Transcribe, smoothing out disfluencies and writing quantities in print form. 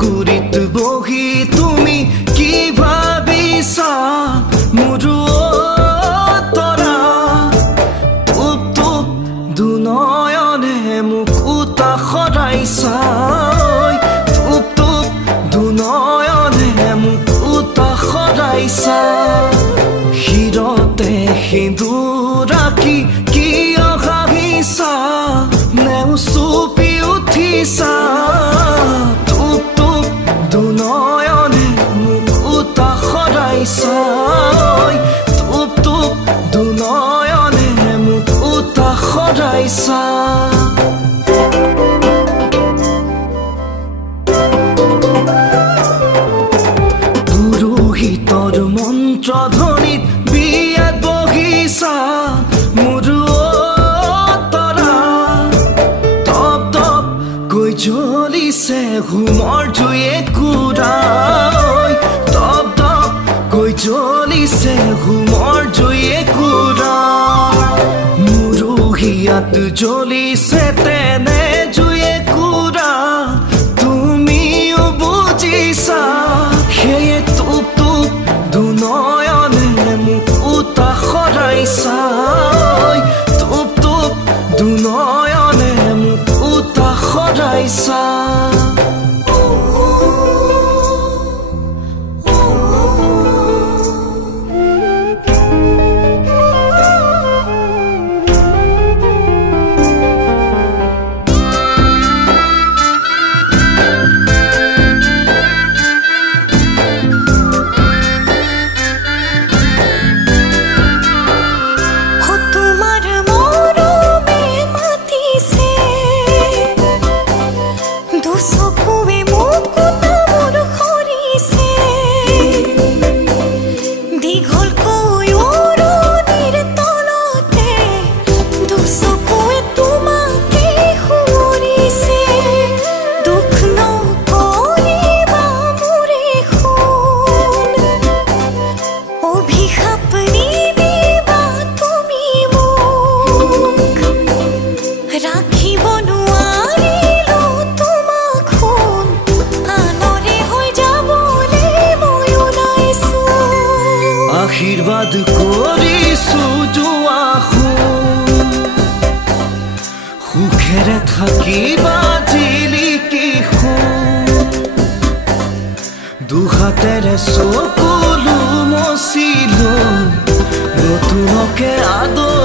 গুৰিত বহি তুমি কি ভাবিছা মোৰ তৰা টুপ টুপ দুনয়নে মোক উতা সৰাইছা টুপ টুপ দুনয়নে মোক উতা সৰাইছা শিৰতে সিন্দুৰ আঁকি কিয় হাঁহিছা নেও চুপি উঠিছা দুনয়নে মোক উতা সৰাইছা টুপ টুপ দুনয়নে মোক উতা সৰাইছা পুৰোহিতৰ মন্ত্ৰধ্বনিত বিয়াত বহিছা মোৰ তৰা তপ তপ কৈ জ্বলিছে হোমৰ জুয়ে তপ তপ কৈ জ্বলিছে হোমৰ জুয়ে মুৰুহিয়াত জ্বলিছে তেনে জুয়ে তুমিও বুজিছা সেয়ে টুপ টুপ দুনয়নে মোক উতা সৰাইছা টুপ টুপ দুনয়নে মোক উতা সৰাইছা আশীৰ্বাদ কৰিছো জোৱাহো সুখেৰে থাকিবা জিলিকি দুহাতেৰে চকুলো মচিলো নতুনকে আদৰ